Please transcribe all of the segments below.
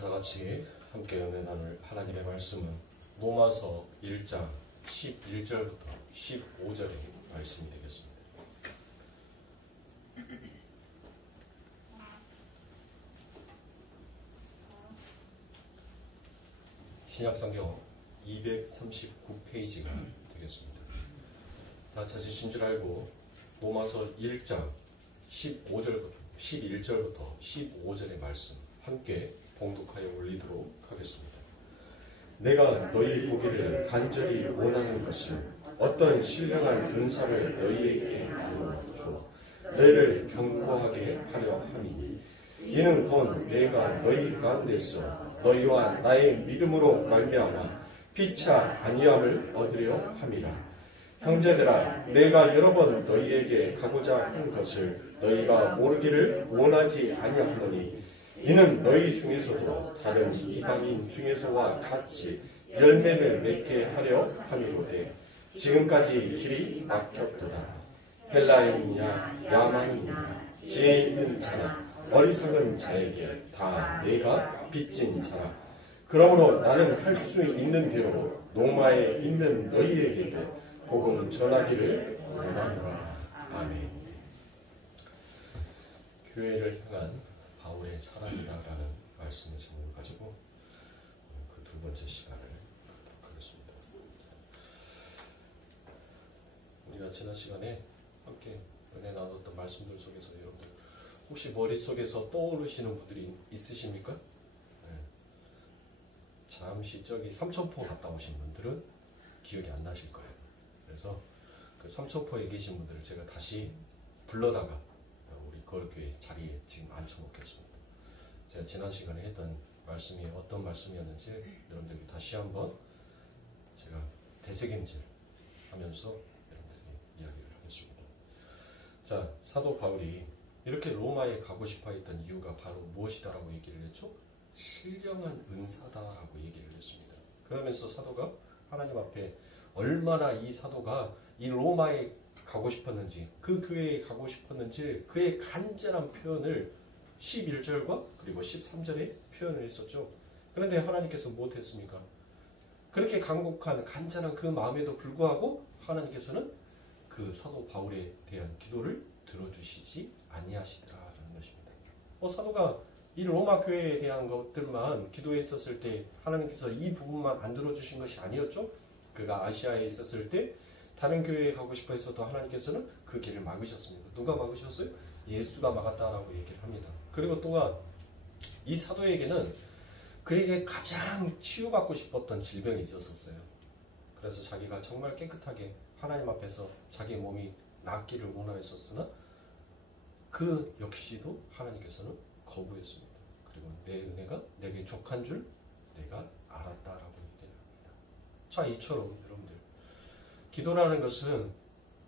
다 같이 함께 은혜 나눌 하나님의 말씀은 로마서 1장 11절부터 15절의 말씀이 되겠습니다. 신약성경 239페이지가 되겠습니다. 다 찾으신 줄 알고 로마서 1장 11절부터 15절의 말씀 함께 봉독하여 올리도록 하겠습니다. 내가 너희 보기를 간절히 원하는 것은 어떤 신령한 은사를 너희에게 나누어 주어 너희를 견고하게 하려 함이니 이는 곧 내가 너희 가운데서 너희와 나의 믿음으로 말미암아 피차 아니함을 얻으려 함이라. 형제들아, 내가 여러 번 너희에게 가고자 한 것을 너희가 모르기를 원하지 아니하노니 이는 너희 중에서도 다른 이방인 중에서와 같이 열매를 맺게 하려 함이로되 지금까지 길이 막혔도다. 헬라인이냐 야만이냐 지혜 있는 자나 어리석은 자에게 다 내가 빚진 자라. 그러므로 나는 할 수 있는 대로 로마에 있는 너희에게도 복음 전하기를 원하노라. 아멘. 교회를 향한 바울의 사랑이다라는 말씀의 제목을 가지고 그 두 번째 시간을 갖도록 하겠습니다. 우리가 지난 시간에 함께 은혜 나눴던 말씀들 속에서 여러분들 혹시 머릿속에서 떠오르시는 분들이 있으십니까? 네. 잠시 저기 삼천포 갔다 오신 분들은 기억이 안 나실 거예요. 그래서 그 삼천포에 계신 분들을 제가 다시 불러다가 우리 거룩교회 자리에 지금 앉혀놓겠습니다. 제가 지난 시간에 했던 말씀이 어떤 말씀이었는지 여러분들께 다시 한번 제가 되새김질 하면서 여러분들에게 이야기를 하겠습니다. 자, 사도 바울이 이렇게 로마에 가고 싶어 했던 이유가 바로 무엇이다라고 얘기를 했죠? 신령한 은사다라고 얘기를 했습니다. 그러면서 사도가 하나님 앞에 얼마나 이 사도가 이 로마에 가고 싶었는지, 그 교회에 가고 싶었는지 그의 간절한 표현을 11절과 그리고 13절에 표현을 했었죠. 그런데 하나님께서 무엇했습니까? 그렇게 간곡한 간절한 그 마음에도 불구하고 하나님께서는 그 사도 바울에 대한 기도를 들어주시지 아니하시더라라는 것입니다. 사도가 이 로마 교회에 대한 것들만 기도했었을 때 하나님께서 이 부분만 안 들어주신 것이 아니었죠. 그가 아시아에 있었을 때 다른 교회에 가고 싶어 했어도 하나님께서는 그 길을 막으셨습니다. 누가 막으셨어요? 예수가 막았다라고 얘기를 합니다. 그리고 또한 이 사도에게는 그에게 가장 치유받고 싶었던 질병이 있었어요. 그래서 자기가 정말 깨끗하게 하나님 앞에서 자기 몸이 낫기를 원하였었으나 그 역시도 하나님께서는 거부했습니다. 그리고 내 은혜가 내게 족한 줄 내가 알았다라고 얘기를 합니다. 자, 이처럼 여러분들 기도라는 것은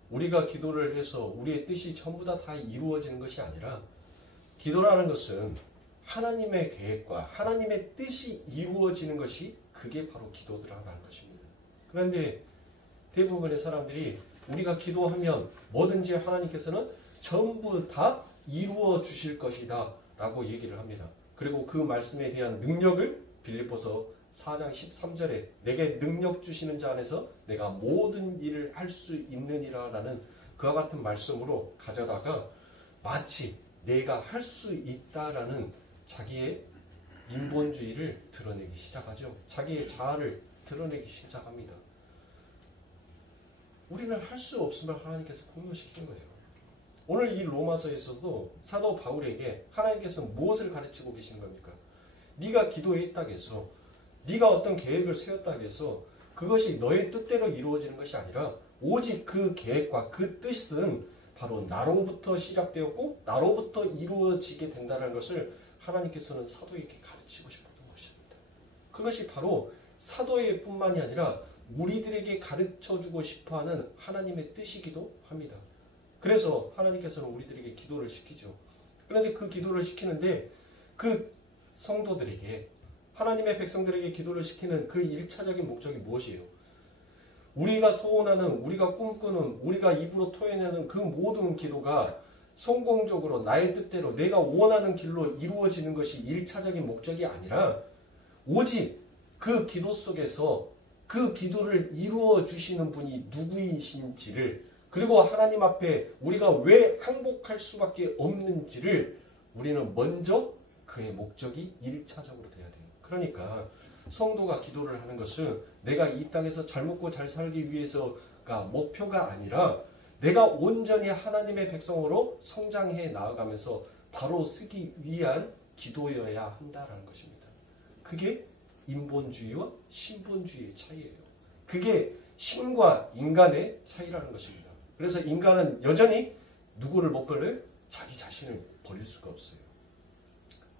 우리가 기도를 해서 우리의 뜻이 전부 다 이루어지는 것이 아니라 기도라는 것은 하나님의 계획과 하나님의 뜻이 이루어지는 것이 그게 바로 기도라는 것입니다. 그런데 대부분의 사람들이 우리가 기도하면 뭐든지 하나님께서는 전부 다 이루어 주실 것이다 라고 얘기를 합니다. 그리고 그 말씀에 대한 능력을 빌립보서 4장 13절에 내게 능력 주시는 자 안에서 내가 모든 일을 할 수 있느니라 라는 그와 같은 말씀으로 가져다가 마치 내가 할 수 있다라는 자기의 인본주의를 드러내기 시작하죠. 자기의 자아를 드러내기 시작합니다. 우리는 할 수 없음을 하나님께서 공유시킨 거예요. 오늘 이 로마서에서도 사도 바울에게 하나님께서 무엇을 가르치고 계신 겁니까? 네가 기도했다고 해서 네가 어떤 계획을 세웠다고 해서 그것이 너의 뜻대로 이루어지는 것이 아니라 오직 그 계획과 그 뜻은 바로 나로부터 시작되었고 나로부터 이루어지게 된다는 것을 하나님께서는 사도에게 가르치고 싶었던 것입니다. 그것이 바로 사도의 뿐만이 아니라 우리들에게 가르쳐주고 싶어하는 하나님의 뜻이기도 합니다. 그래서 하나님께서는 우리들에게 기도를 시키죠. 그런데 그 기도를 시키는데 그 성도들에게 하나님의 백성들에게 기도를 시키는 그 1차적인 목적이 무엇이에요? 우리가 소원하는, 우리가 꿈꾸는, 우리가 입으로 토해내는 그 모든 기도가 성공적으로 나의 뜻대로 내가 원하는 길로 이루어지는 것이 1차적인 목적이 아니라 오직 그 기도 속에서 그 기도를 이루어 주시는 분이 누구이신지를, 그리고 하나님 앞에 우리가 왜 항복할 수밖에 없는지를 우리는 먼저 그의 목적이 1차적으로 돼야 돼요. 그러니까 성도가 기도를 하는 것은 내가 이 땅에서 잘 먹고 잘 살기 위해서가 목표가 아니라 내가 온전히 하나님의 백성으로 성장해 나아가면서 바로 쓰기 위한 기도여야 한다라는 것입니다. 그게 인본주의와 신본주의의 차이예요. 그게 신과 인간의 차이라는 것입니다. 그래서 인간은 여전히 누구를 못 버려요? 자기 자신을 버릴 수가 없어요.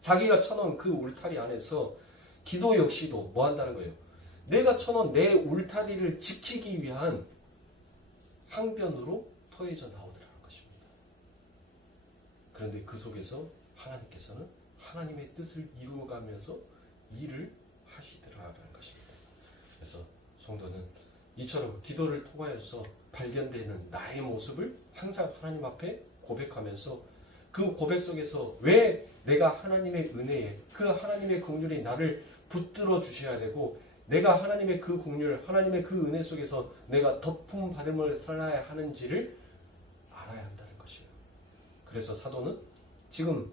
자기가 쳐놓은 그 울타리 안에서 기도 역시도 뭐 한다는 거예요? 내가 쳐놓은 내 울타리를 지키기 위한 항변으로 토해져 나오더라는 것입니다. 그런데 그 속에서 하나님께서는 하나님의 뜻을 이루어가면서 일을 하시더라라는 것입니다. 그래서 성도는 이처럼 기도를 통하여서 발견되는 나의 모습을 항상 하나님 앞에 고백하면서 그 고백 속에서 왜 내가 하나님의 은혜에 그 하나님의 긍휼이 나를 붙들어 주셔야 되고 내가 하나님의 그 긍휼, 하나님의 그 은혜 속에서 내가 덮음 받음을 살아야 하는지를 알아야 한다는 것이에요. 그래서 사도는 지금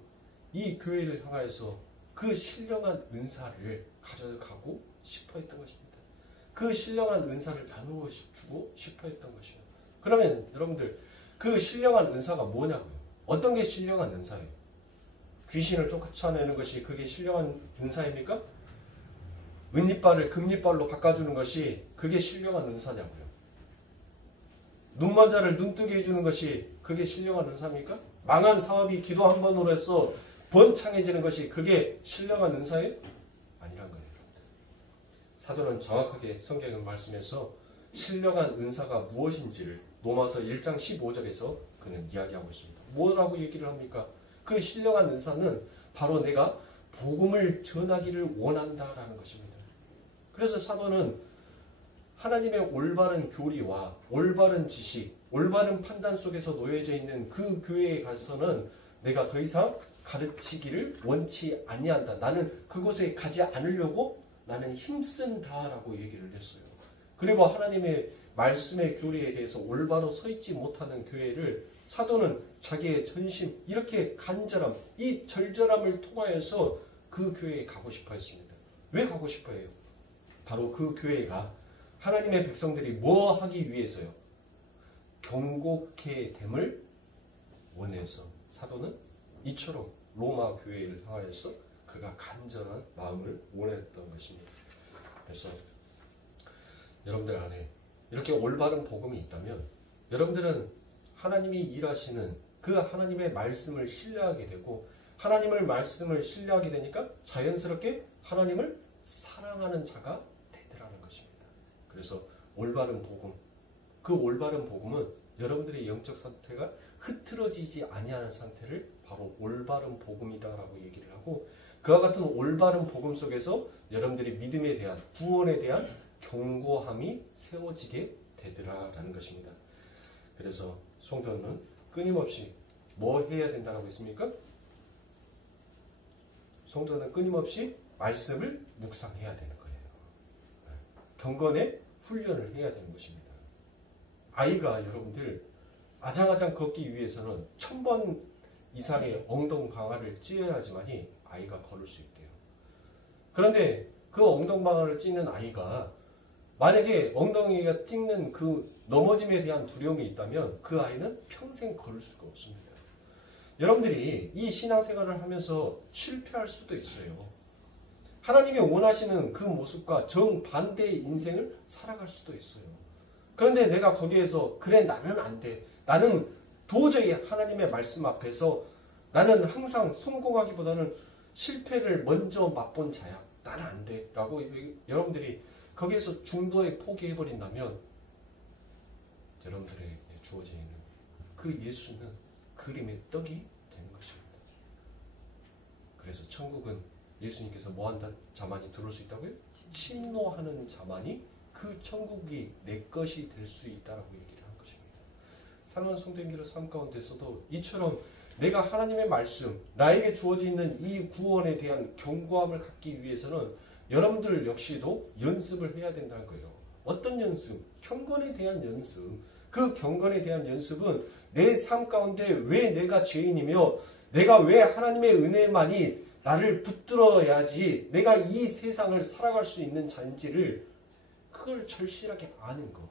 이 교회를 향하여서 그 신령한 은사를 가져가고 싶어 했던 것입니다. 그 신령한 은사를 나누어 주고 싶어 했던 것이에요. 그러면 여러분들 그 신령한 은사가 뭐냐고요? 어떤 게 신령한 은사예요? 귀신을 쫓아내는 것이 그게 신령한 은사입니까? 은이빨을 금이빨로 바꿔주는 것이 그게 신령한 은사냐고요? 눈먼 자를 눈뜨게 해주는 것이 그게 신령한 은사입니까? 망한 사업이 기도 한 번으로 해서 번창해지는 것이 그게 신령한 은사예요? 아니란 거예요. 사도는 정확하게 성경의 말씀에서 신령한 은사가 무엇인지를 로마서 1장 15절에서 그는 이야기하고 있습니다. 뭐라고 얘기를 합니까? 그 신령한 은사는 바로 내가 복음을 전하기를 원한다라는 것입니다. 그래서 사도는 하나님의 올바른 교리와 올바른 지식, 올바른 판단 속에서 놓여져 있는 그 교회에 가서는 내가 더 이상 가르치기를 원치 아니한다. 나는 그곳에 가지 않으려고 나는 힘쓴다라고 얘기를 했어요. 그리고 하나님의 말씀의 교리에 대해서 올바로 서 있지 못하는 교회를 사도는 자기의 전심, 이렇게 간절함, 이 절절함을 통하여서 그 교회에 가고 싶어 했습니다. 왜 가고 싶어 해요? 바로 그 교회가 하나님의 백성들이 뭐 하기 위해서요? 경고케 됨을 원해서 사도는 이처럼 로마 교회를 향하여서 그가 간절한 마음을 원했던 것입니다. 그래서 여러분들 안에 이렇게 올바른 복음이 있다면 여러분들은 하나님이 일하시는 그 하나님의 말씀을 신뢰하게 되고 하나님의 말씀을 신뢰하게 되니까 자연스럽게 하나님을 사랑하는 자가 되더라는 것입니다. 그래서 올바른 복음, 그 올바른 복음은 여러분들의 영적 상태가 흐트러지지 아니하는 상태를 바로 올바른 복음이다라고 얘기를 하고 그와 같은 올바른 복음 속에서 여러분들이 믿음에 대한 구원에 대한 경고함이 세워지게 되더라라는 것입니다. 그래서 성도는 끊임없이 뭐 해야 된다고 했습니까? 성도는 끊임없이 말씀을 묵상해야 되는 거예요. 경건의 훈련을 해야 되는 것입니다. 아이가 여러분들 아장아장 걷기 위해서는 1000번 이상의 엉덩방아를 찧어야지만이 아이가 걸을 수 있대요. 그런데 그 엉덩방아를 찧는 아이가 만약에 엉덩이가 찍는 그 넘어짐에 대한 두려움이 있다면 그 아이는 평생 걸을 수가 없습니다. 여러분들이 이 신앙생활을 하면서 실패할 수도 있어요. 하나님이 원하시는 그 모습과 정반대의 인생을 살아갈 수도 있어요. 그런데 내가 거기에서 그래 나는 안 돼. 나는 도저히 하나님의 말씀 앞에서 나는 항상 성공하기보다는 실패를 먼저 맛본 자야. 나는 안 돼. 라고 여러분들이 거기에서 중도에 포기해버린다면 여러분들에게 주어져 있는 그 예수는 그림의 떡이 되는 것입니다. 그래서 천국은 예수님께서 뭐한다 자만이 들어올 수 있다고요? 침노하는 자만이 그 천국이 내 것이 될 수 있다라고 얘기를 한 것입니다. 사랑하는 성도님들의 삶 가운데서도 이처럼 내가 하나님의 말씀, 나에게 주어져 있는 이 구원에 대한 견고함을 갖기 위해서는 여러분들 역시도 연습을 해야 된다는 거예요. 어떤 연습? 경건에 대한 연습. 그 경건에 대한 연습은 내 삶 가운데 왜 내가 죄인이며 내가 왜 하나님의 은혜만이 나를 붙들어야지 내가 이 세상을 살아갈 수 있는 자인지를 그걸 절실하게 아는 거.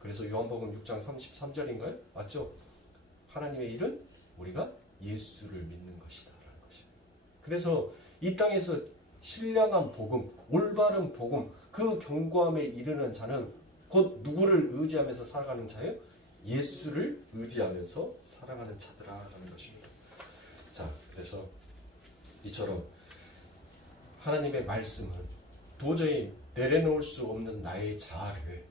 그래서 요한복음 6장 33절인가요? 맞죠? 하나님의 일은 우리가 예수를 믿는 것이다 라는 것입니다. 그래서 이 땅에서 신령한 복음, 올바른 복음, 그 견고함에 이르는 자는 곧 누구를 의지하면서 살아가는 자예요? 예수를 의지하면서 살아가는 자들아라는 것입니다. 자, 그래서 이처럼 하나님의 말씀은 도저히 내려놓을 수 없는 나의 자아를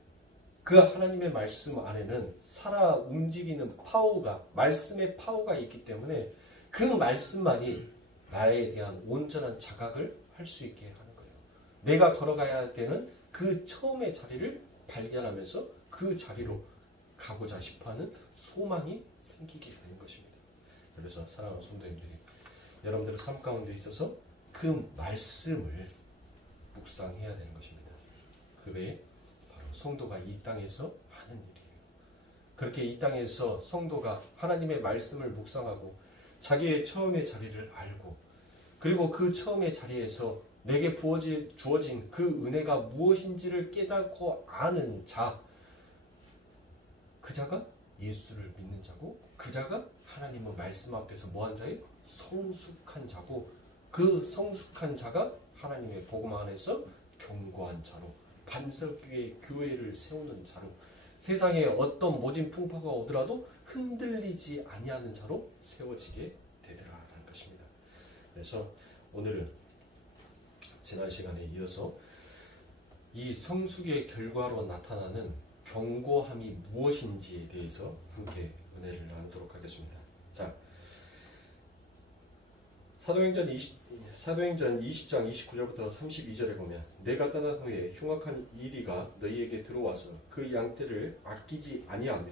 그 하나님의 말씀 안에는 살아 움직이는 파워가, 말씀의 파워가 있기 때문에 그 말씀만이 나에 대한 온전한 자각을 할 수 있게 하는 거예요. 내가 걸어가야 되는 그 처음의 자리를 발견하면서 그 자리로 가고자 싶어하는 소망이 생기게 되는 것입니다. 그래서 사랑하는 성도님들이 여러분들의 삶 가운데 있어서 그 말씀을 묵상해야 되는 것입니다. 그 외에 바로 성도가 이 땅에서 하는 일이에요. 그렇게 이 땅에서 성도가 하나님의 말씀을 묵상하고 자기의 처음의 자리를 알고 그리고 그 처음의 자리에서 내게 주어진 그 은혜가 무엇인지를 깨닫고 아는 자, 그 자가 예수를 믿는 자고 그 자가 하나님의 말씀 앞에서 뭐한 자예요? 성숙한 자고 그 성숙한 자가 하나님의 복음 안에서 견고한 자로 반석 위에 교회를 세우는 자로 세상에 어떤 모진 풍파가 오더라도 흔들리지 아니하는 자로 세워지게 되더라라는 것입니다. 그래서 오늘은 지난 시간에 이어서 이 성숙의 결과로 나타나는 견고함이 무엇인지에 대해서 함께 은혜를 나누도록 하겠습니다. 자, 사도행전 20장 29절부터 32절에 보면 내가 떠난 후에 흉악한 이리가 너희에게 들어와서 그 양떼를 아끼지 아니하며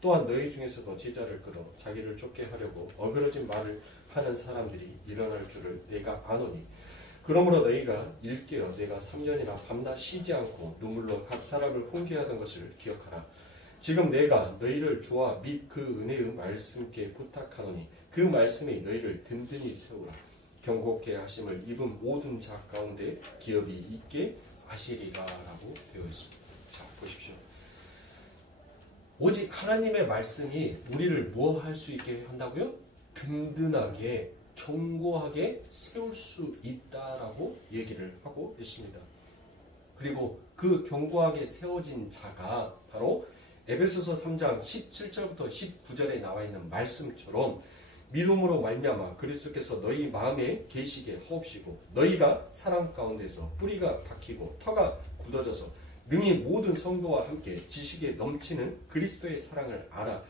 또한 너희 중에서도 제자를 끌어 자기를 쫓게 하려고 어그러진 말을 하는 사람들이 일어날 줄을 내가 아노니 그러므로 너희가 일깨어 내가 3년이나 밤낮 쉬지 않고 눈물로 각 사람을 훈계하던 것을 기억하라. 지금 내가 너희를 주와 및 그 은혜의 말씀께 부탁하노니 그 말씀이 너희를 든든히 세우라. 경고케 하심을 입은 모든 자 가운데 기업이 있게 하시리라 라고 되어 있습니다. 자, 보십시오. 오직 하나님의 말씀이 우리를 뭐 할 수 있게 한다고요? 든든하게 견고하게 세울 수 있다라고 얘기를 하고 있습니다. 그리고 그 견고하게 세워진 자가 바로 에베소서 3장 17절부터 19절에 나와 있는 말씀처럼 믿음으로 말미암아 그리스도께서 너희 마음에 계시게 하옵시고 너희가 사랑 가운데서 뿌리가 박히고 터가 굳어져서 능히 모든 성도와 함께 지식에 넘치는 그리스도의 사랑을 알아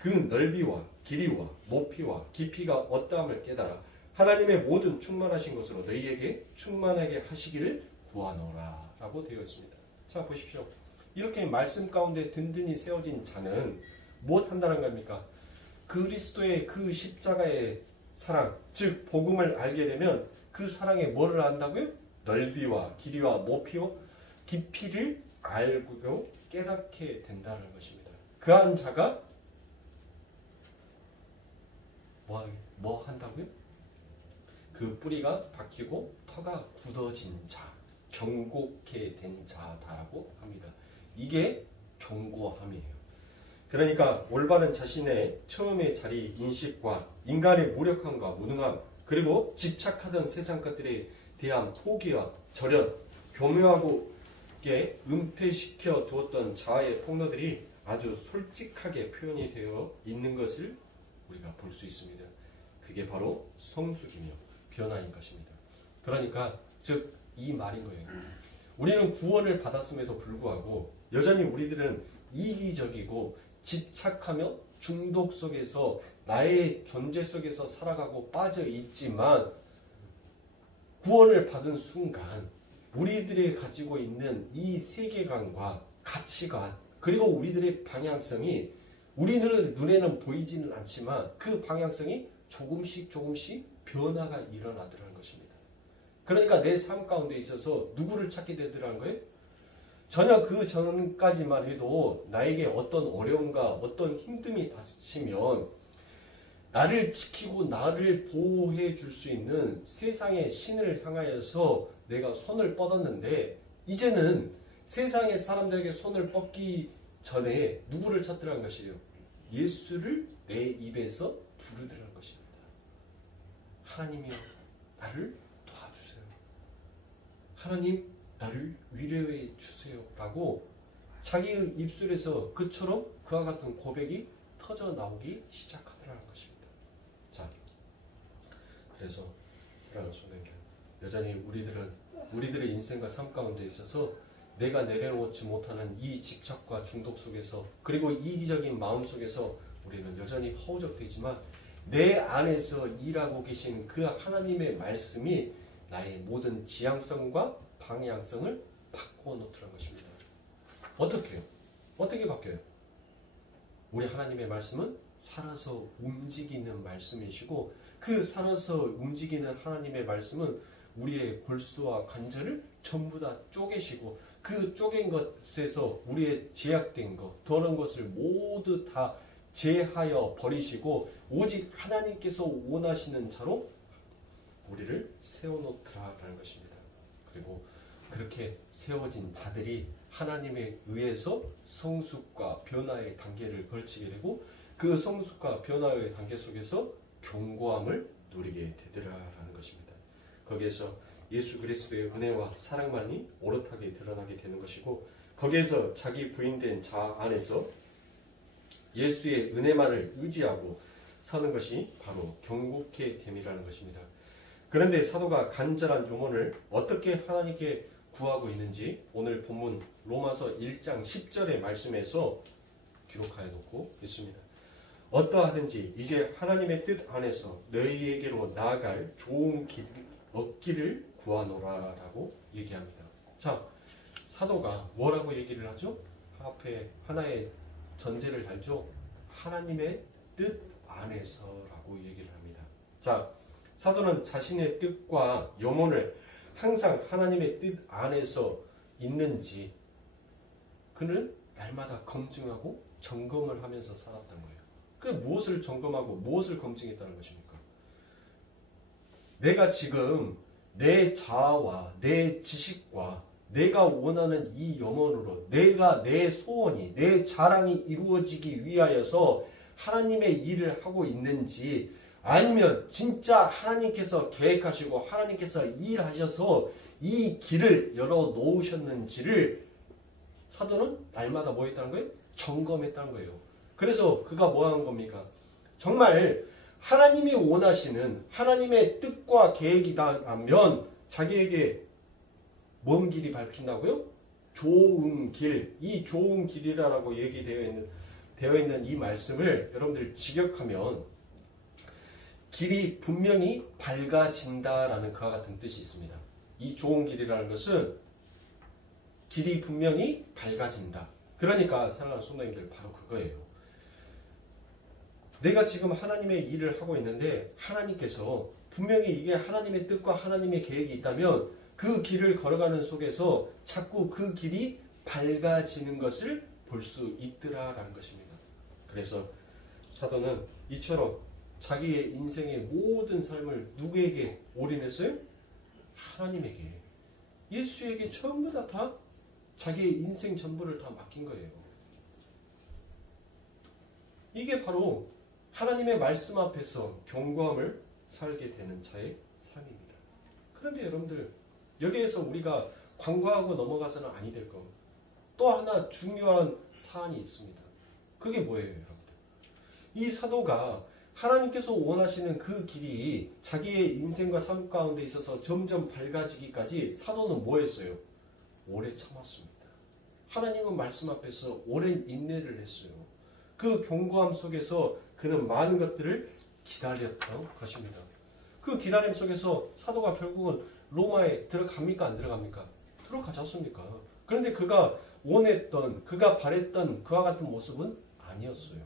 그 넓이와 길이와 높이와 깊이가 어떠함을 깨달아 하나님의 모든 충만하신 것으로 너희에게 충만하게 하시기를 구하노라 라고 되어 있습니다. 자, 보십시오. 이렇게 말씀 가운데 든든히 세워진 자는 무엇한다는 겁니까? 그리스도의 그 십자가의 사랑, 즉 복음을 알게 되면 그 사랑에 뭐를 안다고요? 넓이와 길이와 높이와 깊이를 알고 깨닫게 된다는 것입니다. 그한 자가 뭐 한다고요? 그 뿌리가 박히고 터가 굳어진 자, 견고케 된 자다라고 합니다. 이게 견고함이에요. 그러니까 올바른 자신의 처음의 자리 인식과 인간의 무력함과 무능함 그리고 집착하던 세상 것들에 대한 포기와 절연, 교묘하고 은폐시켜 두었던 자아의 폭로들이 아주 솔직하게 표현이 되어 있는 것을 우리가 볼 수 있습니다. 그게 바로 성숙이며 변화인 것입니다. 그러니까 즉 이 말인 거예요. 우리는 구원을 받았음에도 불구하고 여전히 우리들은 이기적이고 집착하며 중독 속에서 나의 존재 속에서 살아가고 빠져 있지만 구원을 받은 순간 우리들이 가지고 있는 이 세계관과 가치관 그리고 우리들의 방향성이 우리는 눈에는 보이지는 않지만 그 방향성이 조금씩 변화가 일어나더라는 것입니다. 그러니까 내 삶 가운데 있어서 누구를 찾게 되더라는 거예요? 전혀 그 전까지만 해도 나에게 어떤 어려움과 어떤 힘듦이 닥치면 나를 지키고 나를 보호해 줄 수 있는 세상의 신을 향하여서 내가 손을 뻗었는데 이제는 세상의 사람들에게 손을 뻗기 전에 누구를 찾더라는 것이에요? 예수를 내 입에서 부르더라는 것입니다. 하나님이여 나를 도와주세요. 하나님 나를 위로해 주세요 라고 자기의 입술에서 그처럼 그와 같은 고백이 터져 나오기 시작하더라는 것입니다. 자, 그래서 사랑하는 성도님들, 여전히 우리들의 인생과 삶 가운데 있어서 내가 내려놓지 못하는 이 집착과 중독 속에서 그리고 이기적인 마음 속에서 우리는 여전히 허우적되지만 내 안에서 일하고 계신 그 하나님의 말씀이 나의 모든 지향성과 방향성을 바꾸어 놓더라는 것입니다. 어떻게요? 어떻게 바뀌어요? 우리 하나님의 말씀은 살아서 움직이는 말씀이시고 그 살아서 움직이는 하나님의 말씀은 우리의 골수와 관절을 전부 다 쪼개시고 그 쪼갠 것에서 우리의 제약된 것, 더러운 것을 모두 다 제하여 버리시고 오직 하나님께서 원하시는 자로 우리를 세워놓더라라는 것입니다. 그리고 그렇게 세워진 자들이 하나님에 의해서 성숙과 변화의 단계를 걸치게 되고 그 성숙과 변화의 단계 속에서 견고함을 누리게 되더라라는 것입니다. 거기에서 예수 그리스도의 은혜와 사랑만이 오롯하게 드러나게 되는 것이고 거기에서 자기 부인된 자 안에서 예수의 은혜만을 의지하고 사는 것이 바로 경고케 됨이라는 것입니다. 그런데 사도가 간절한 영혼을 어떻게 하나님께 구하고 있는지 오늘 본문 로마서 1장 10절의 말씀에서 기록하여 놓고 있습니다. 어떠하든지 이제 하나님의 뜻 안에서 너희에게로 나아갈 좋은 길 얻기를 구하노라라고 얘기합니다. 자, 사도가 뭐라고 얘기를 하죠? 앞에 하나의 전제를 달죠. 하나님의 뜻 안에서라고 얘기를 합니다. 자, 사도는 자신의 뜻과 영혼을 항상 하나님의 뜻 안에서 있는지 그는 날마다 검증하고 점검을 하면서 살았던 거예요. 그 무엇을 점검하고 무엇을 검증했다는 것입니까? 내가 지금 내 자아와 내 지식과 내가 원하는 이 영혼으로 내가 내 소원이 내 자랑이 이루어지기 위하여서 하나님의 일을 하고 있는지 아니면 진짜 하나님께서 계획하시고 하나님께서 일하셔서 이 길을 열어 놓으셨는지를 사도는 날마다 뭐 했다는 거예요? 점검했다는 거예요. 그래서 그가 뭐 한 겁니까? 정말 하나님이 원하시는 하나님의 뜻과 계획이다라면 자기에게 뭔 길이 밝힌다고요? 좋은 길, 이 좋은 길이라고 얘기되어 있는 이 말씀을 여러분들 직역하면 길이 분명히 밝아진다라는 그와 같은 뜻이 있습니다. 이 좋은 길이라는 것은 길이 분명히 밝아진다. 그러니까 사랑하는 성도님들 바로 그거예요. 내가 지금 하나님의 일을 하고 있는데 하나님께서 분명히 이게 하나님의 뜻과 하나님의 계획이 있다면 그 길을 걸어가는 속에서 자꾸 그 길이 밝아지는 것을 볼 수 있더라라는 것입니다. 그래서 사도는 이처럼 자기의 인생의 모든 삶을 누구에게 올인했어요? 하나님에게, 예수에게 전부 다 자기의 인생 전부를 다 맡긴 거예요. 이게 바로 하나님의 말씀 앞에서 견고함을 살게 되는 자의 삶입니다. 그런데 여러분들 여기에서 우리가 관과하고 넘어가서는 아니 될 것. 또 하나 중요한 사안이 있습니다. 그게 뭐예요, 여러분들? 이 사도가 하나님께서 원하시는 그 길이 자기의 인생과 삶 가운데 있어서 점점 밝아지기까지 사도는 뭐 했어요? 오래 참았습니다. 하나님은 말씀 앞에서 오랜 인내를 했어요. 그 견고함 속에서 그는 많은 것들을 기다렸던 것입니다. 그 기다림 속에서 사도가 결국은 로마에 들어갑니까? 안 들어갑니까? 들어가지 않습니까? 그런데 그가 원했던, 그가 바랬던 그와 같은 모습은 아니었어요.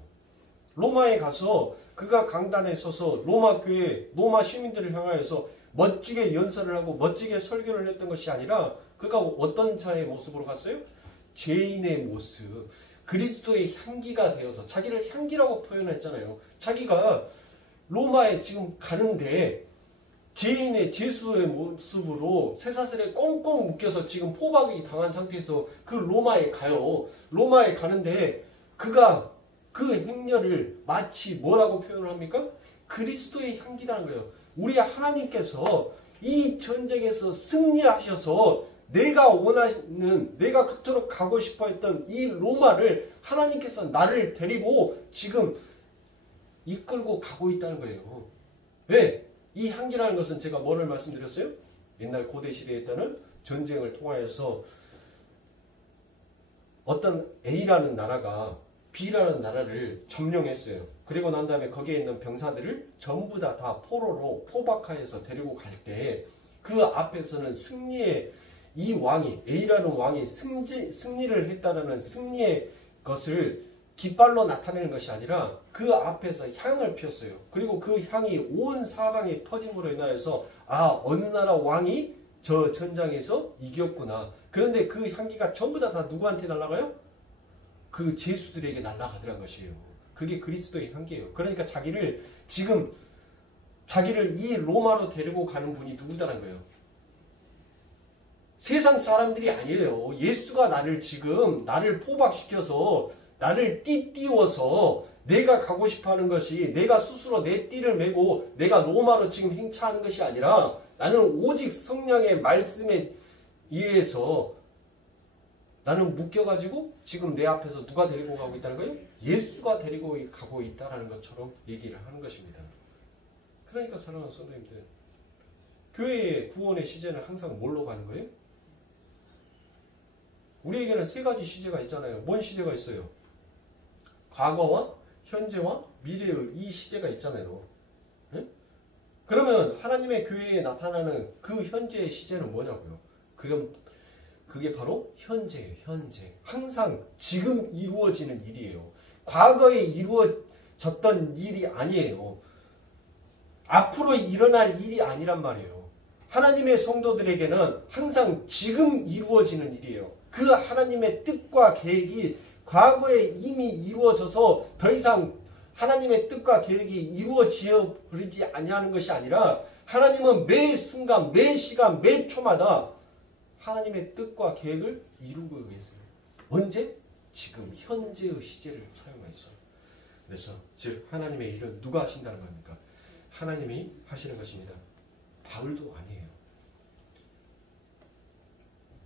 로마에 가서 그가 강단에 서서 로마 교회, 로마 시민들을 향하여서 멋지게 연설을 하고 멋지게 설교를 했던 것이 아니라 그가 어떤 자의 모습으로 갔어요? 죄인의 모습. 그리스도의 향기가 되어서 자기를 향기라고 표현했잖아요. 자기가 로마에 지금 가는데 죄인의 죄수의 모습으로 쇠사슬에 꽁꽁 묶여서 지금 포박이 당한 상태에서 그 로마에 가요. 로마에 가는데 그가 그 행렬을 마치 뭐라고 표현을 합니까? 그리스도의 향기라는 거예요. 우리 하나님께서 이 전쟁에서 승리하셔서 내가 원하는, 내가 그토록 가고 싶어 했던 이 로마를 하나님께서 나를 데리고 지금 이끌고 가고 있다는 거예요. 왜? 이 향기라는 것은 제가 뭐를 말씀드렸어요? 옛날 고대 시대에 있다는 전쟁을 통하여서 어떤 A라는 나라가 B라는 나라를 점령했어요. 그리고 난 다음에 거기에 있는 병사들을 전부 다 포로로 포박하여서 데리고 갈 때 그 앞에서는 승리의 이 왕이, A라는 왕이 승리를 했다는 승리의 것을 깃발로 나타내는 것이 아니라 그 앞에서 향을 피웠어요. 그리고 그 향이 온 사방에 퍼짐으로 인하여서 어느 나라 왕이 저 전장에서 이겼구나. 그런데 그 향기가 전부 다 누구한테 날아가요? 그 죄수들에게 날아가더란 것이에요. 그게 그리스도의 향기예요. 그러니까 자기를 이 로마로 데리고 가는 분이 누구다는 거예요? 세상 사람들이 아니에요. 예수가 나를 포박시켜서 나를 띠띠워서 내가 가고 싶어하는 것이 내가 스스로 내 띠를 메고 내가 로마로 지금 행차하는 것이 아니라 나는 오직 성령의 말씀에 의해서 나는 묶여가지고 지금 내 앞에서 누가 데리고 가고 있다는 거예요? 예수가 데리고 가고 있다는 것처럼 얘기를 하는 것입니다. 그러니까 사랑하는 성도님들, 교회의 구원의 시제는 항상 뭘로 가는 거예요? 우리에게는 세 가지 시제가 있잖아요. 뭔 시제가 있어요? 과거와 현재와 미래의 이 시제가 있잖아요. 네? 그러면 하나님의 교회에 나타나는 그 현재의 시제는 뭐냐고요? 그게 바로 현재예요. 현재. 항상 지금 이루어지는 일이에요. 과거에 이루어졌던 일이 아니에요. 앞으로 일어날 일이 아니란 말이에요. 하나님의 성도들에게는 항상 지금 이루어지는 일이에요. 그 하나님의 뜻과 계획이 과거에 이미 이루어져서 더 이상 하나님의 뜻과 계획이 이루어져 버리지 아니하는 것이 아니라 하나님은 매 순간, 매 시간, 매 초마다 하나님의 뜻과 계획을 이루고 계세요. 언제? 지금 현재의 시제를 사용해서. 그래서 즉 하나님의 일은 누가 하신다는 겁니까? 하나님이 하시는 것입니다. 바울도 아니에요.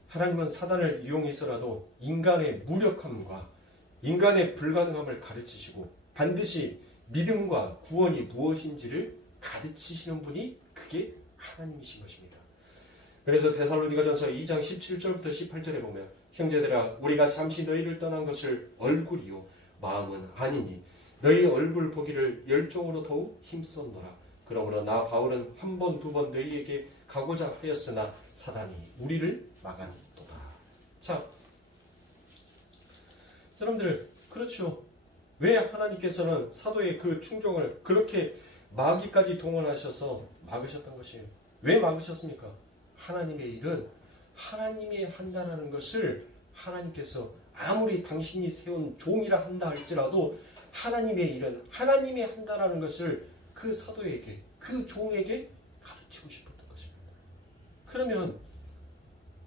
하나님은 사단을 이용해서라도 인간의 무력함과 인간의 불가능함을 가르치시고 반드시 믿음과 구원이 무엇인지를 가르치시는 분이 그게 하나님이신 것입니다. 그래서 데살로니가전서 2장 17절부터 18절에 보면 형제들아 우리가 잠시 너희를 떠난 것을 얼굴이요 마음은 아니니 너희 얼굴 보기를 열정으로 더욱 힘썼노라. 그러므로 나 바울은 한 번 두 번 너희에게 가고자 하였으나 사단이 우리를 막았도다. 자, 여러분들 그렇죠. 왜 하나님께서는 사도의 그 충종을 그렇게 마귀까지 동원하셔서 막으셨던 것이에요? 왜 막으셨습니까? 하나님의 일은 하나님이 한다는 것을 하나님께서 아무리 당신이 세운 종이라 한다 할지라도 하나님의 일은 하나님이 한다는 것을 그 사도에게, 그 종에게 가르치고 싶었던 것입니다. 그러면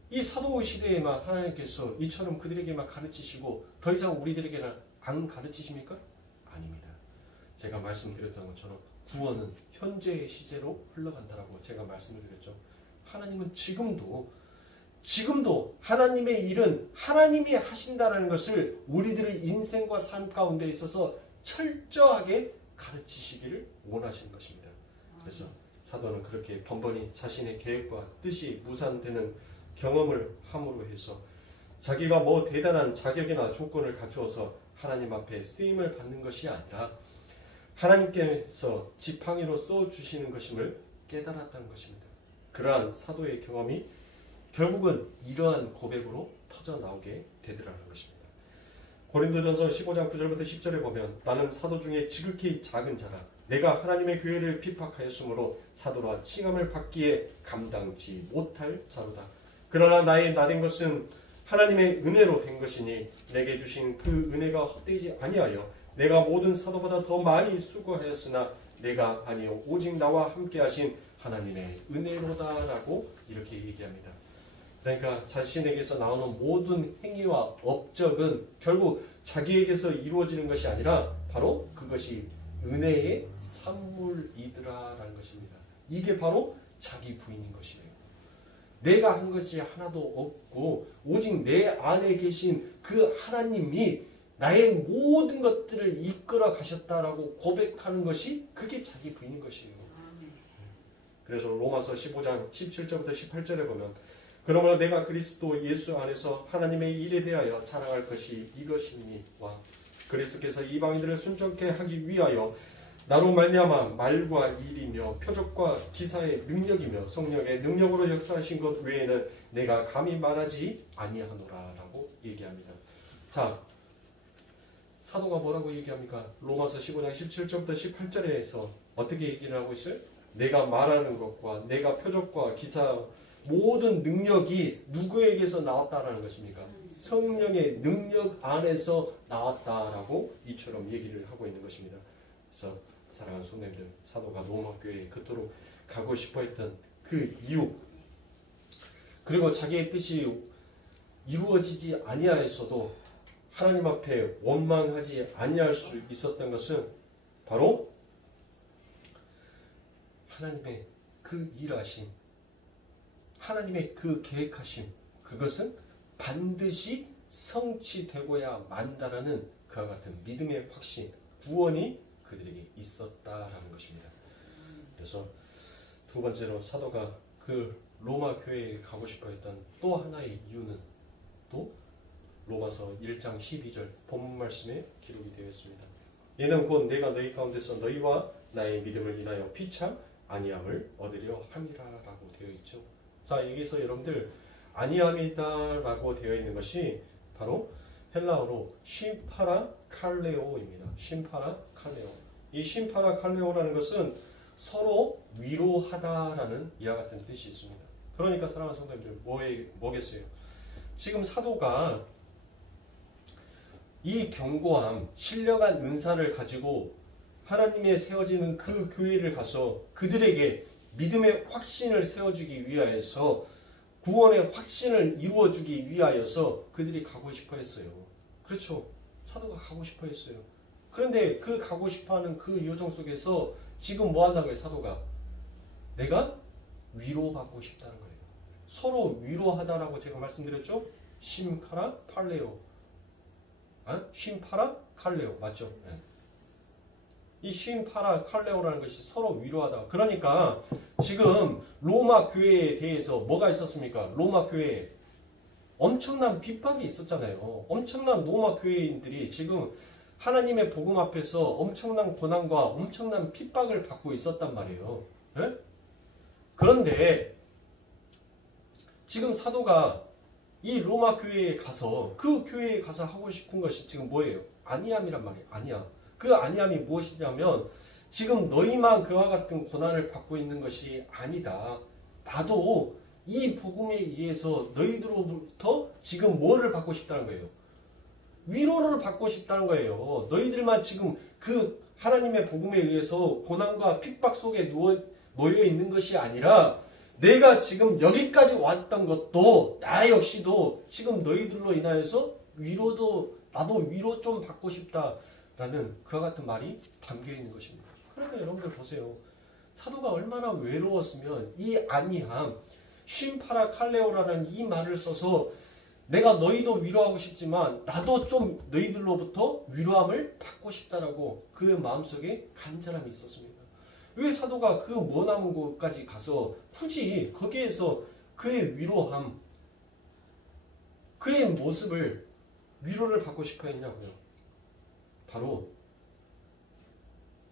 이 사도 시대에만 하나님께서 이처럼 그들에게만 가르치시고 더 이상 우리들에게는 안 가르치십니까? 아닙니다. 제가 말씀드렸던 것처럼 구원은 현재의 시제로 흘러간다라고 제가 말씀을 드렸죠. 하나님은 지금도 하나님의 일은 하나님이 하신다는 것을 우리들의 인생과 삶 가운데 있어서 철저하게 가르치시기를 원하시는 것입니다. 그래서 사도는 그렇게 번번이 자신의 계획과 뜻이 무산되는 경험을 함으로 해서 자기가 뭐 대단한 자격이나 조건을 갖추어서 하나님 앞에 쓰임을 받는 것이 아니라 하나님께서 지팡이로 써주시는 것임을 깨달았다는 것입니다. 그러한 사도의 경험이 결국은 이러한 고백으로 터져나오게 되더라는 것입니다. 고린도전서 15장 9절부터 10절에 보면 나는 사도 중에 지극히 작은 자라 내가 하나님의 교회를 핍박하였으므로 사도라 칭함을 받기에 감당치 못할 자로다. 그러나 나의 나된 것은 하나님의 은혜로 된 것이니 내게 주신 그 은혜가 헛되지 아니하여 내가 모든 사도보다 더 많이 수고하였으나 내가 아니요 오직 나와 함께 하신 하나님의 은혜로다라고 이렇게 얘기합니다. 그러니까 자신에게서 나오는 모든 행위와 업적은 결국 자기에게서 이루어지는 것이 아니라 바로 그것이 은혜의 산물이더라라는 것입니다. 이게 바로 자기 부인인 것이에요. 내가 한 것이 하나도 없고 오직 내 안에 계신 그 하나님이 나의 모든 것들을 이끌어 가셨다라고 고백하는 것이 그게 자기 부인인 것이에요. 그래서 로마서 15장 17절부터 18절에 보면 그러므로 내가 그리스도 예수 안에서 하나님의 일에 대하여 자랑할 것이 이것이니와 그리스도께서 이방인들을 순종케 하기 위하여 나로 말미암아 말과 일이며 표적과 기사의 능력이며 성령의 능력으로 역사하신 것 외에는 내가 감히 말하지 아니하노라라고 얘기합니다. 자, 사도가 뭐라고 얘기합니까? 로마서 15장 17절부터 18절에서 어떻게 얘기를 하고 있어요? 내가 말하는 것과 내가 표적과 기사 모든 능력이 누구에게서 나왔다라는 것입니까? 성령의 능력 안에서 나왔다라고 이처럼 얘기를 하고 있는 것입니다. 그래서 사랑하는 성도님들, 사도가 로마 교회에 그토록 가고 싶어 했던 그 이유, 그리고 자기의 뜻이 이루어지지 아니하였어도 하나님 앞에 원망하지 아니할 수 있었던 것은 바로 하나님의 그 일하심, 하나님의 그 계획하심, 그것은 반드시 성취되고야 만다라는 그와 같은 믿음의 확신, 구원이 그들에게 있었다라는 것입니다. 그래서 두 번째로 사도가 그 로마 교회에 가고 싶어 했던 또 하나의 이유는 또 로마서 1장 12절 본문 말씀에 기록이 되어 있습니다. 이는 곧 내가 너희 가운데서 너희와 나의 믿음을 인하여 피참 아니함을 얻으려 함이라라고 되어 있죠. 자, 여기서 여러분들 아니함이다라고 되어 있는 것이 바로 헬라어로 심파라 칼레오입니다. 심파라 칼레오. 이 심파라 칼레오라는 것은 서로 위로하다라는 이와 같은 뜻이 있습니다. 그러니까 사랑하는 성도님들 뭐겠어요? 지금 사도가 이 견고함, 신령한 은사를 가지고 하나님의 세워지는 그 교회를 가서 그들에게 믿음의 확신을 세워주기 위하여서 구원의 확신을 이루어주기 위하여서 그들이 가고 싶어 했어요. 그렇죠. 사도가 가고 싶어 했어요. 그런데 그 가고 싶어하는 그 여정 속에서 지금 뭐 한다고요? 사도가 내가 위로받고 싶다는 거예요. 서로 위로하다라고 제가 말씀드렸죠. 심카라 팔레오, 심파라 칼레오 맞죠? 네. 이 심파라 칼레오라는 것이 서로 위로하다. 그러니까 지금 로마 교회에 대해서 뭐가 있었습니까? 로마 교회에 엄청난 핍박이 있었잖아요. 엄청난 로마 교회인들이 지금 하나님의 복음 앞에서 엄청난 고난과 엄청난 핍박을 받고 있었단 말이에요. 네? 그런데 지금 사도가 이 로마 교회에 가서 그 교회에 가서 하고 싶은 것이 지금 뭐예요? 아니함이란 말이에요. 아니함. 그 아니함이 무엇이냐면 지금 너희만 그와 같은 고난을 받고 있는 것이 아니다. 나도 이 복음에 의해서 너희들로부터 지금 뭐를 받고 싶다는 거예요? 위로를 받고 싶다는 거예요. 너희들만 지금 그 하나님의 복음에 의해서 고난과 핍박 속에 놓여 있는 것이 아니라 내가 지금 여기까지 왔던 것도 나 역시도 지금 너희들로 인하여서 나도 위로 좀 받고 싶다라는 그와 같은 말이 담겨 있는 것입니다. 그러니까 여러분들 보세요. 사도가 얼마나 외로웠으면 이 아니함, 쉼파라 칼레오라는 이 말을 써서 내가 너희도 위로하고 싶지만 나도 좀 너희들로부터 위로함을 받고 싶다라고 그의 마음속에 간절함이 있었습니다. 왜 사도가 그 머나먼 곳까지 가서 굳이 거기에서 그의 위로함, 그의 모습을 위로를 받고 싶어 했냐고요. 바로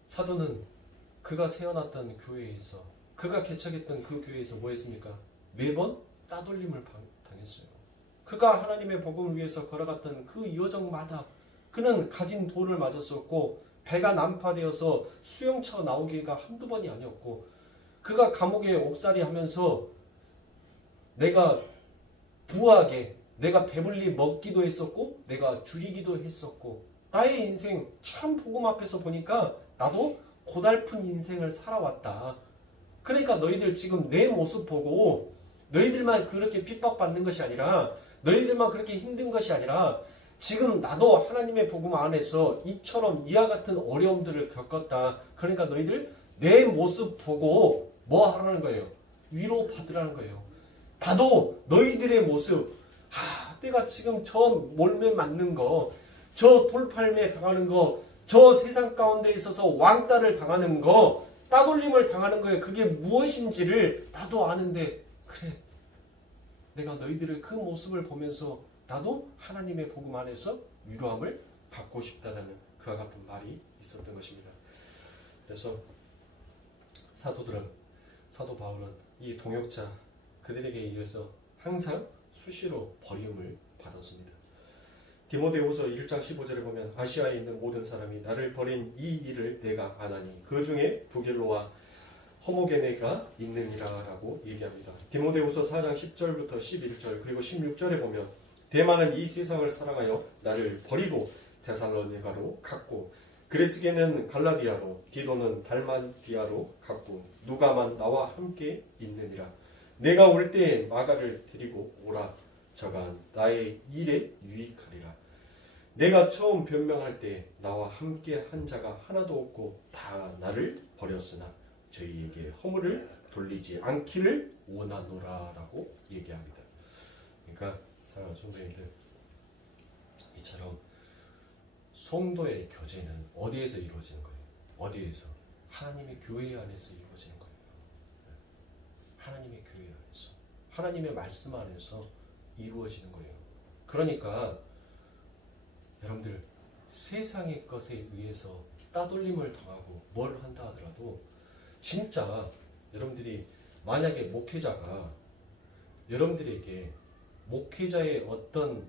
사도는 그가 세워놨던 교회에서, 그가 개척했던 그 교회에서 뭐 했습니까? 매번 따돌림을 당했어요. 그가 하나님의 복음을 위해서 걸어갔던 그 여정마다 그는 가진 돌을 맞았었고 배가 난파되어서 수영차 나오기가 한두 번이 아니었고 그가 감옥에 옥살이 하면서 내가 부하게 내가 배불리 먹기도 했었고 내가 줄이기도 했었고 나의 인생 참 복음 앞에서 보니까 나도 고달픈 인생을 살아왔다. 그러니까 너희들 지금 내 모습 보고 너희들만 그렇게 핍박받는 것이 아니라 너희들만 그렇게 힘든 것이 아니라 지금 나도 하나님의 복음 안에서 이처럼 이와 같은 어려움들을 겪었다. 그러니까 너희들 내 모습 보고 뭐 하라는 거예요? 위로 받으라는 거예요. 나도 너희들의 모습 내가 지금 저 몰매 맞는 거, 저 돌팔매 당하는 거, 저 세상 가운데 있어서 왕따를 당하는 거, 따돌림을 당하는 거에 그게 무엇인지를 나도 아는데 그래 내가 너희들의 그 모습을 보면서 나도 하나님의 복음 안에서 위로함을 받고 싶다라는 그와 같은 말이 있었던 것입니다. 그래서 사도 바울은 이 동역자 그들에게 의해서 항상 수시로 버림을 받았습니다. 디모데후서 1장 15절에 보면 아시아에 있는 모든 사람이 나를 버린 이 일을 내가 아나니 그 중에 부길로와 허모게네가 있느니라 라고 얘기합니다. 디모데후서 4장 10절부터 11절 그리고 16절에 보면 데마는 이 세상을 사랑하여 나를 버리고 데살로니가로 갔고 그레스게는 갈라디아로 디도는 달마디아로 갔고 누가만 나와 함께 있느니라. 내가 올 때에 마가를 데리고 오라. 저가 나의 일에 유익하리라. 내가 처음 변명할 때 나와 함께 한 자가 하나도 없고 다 나를 버렸으나 저희에게 허물을 돌리지 않기를 원하노라 라고 얘기합니다. 그러니까 사랑하는 성도님들, 이처럼 성도의 교제는 어디에서 이루어지는 거예요? 어디에서? 하나님의 교회 안에서 이루어지는 거예요. 하나님의 교회 안에서, 하나님의 말씀 안에서 이루어지는 거예요. 그러니까 여러분들 세상의 것에 의해서 따돌림을 당하고 뭘 한다 하더라도 진짜 여러분들이 만약에 목회자가 여러분들에게 목회자의 어떤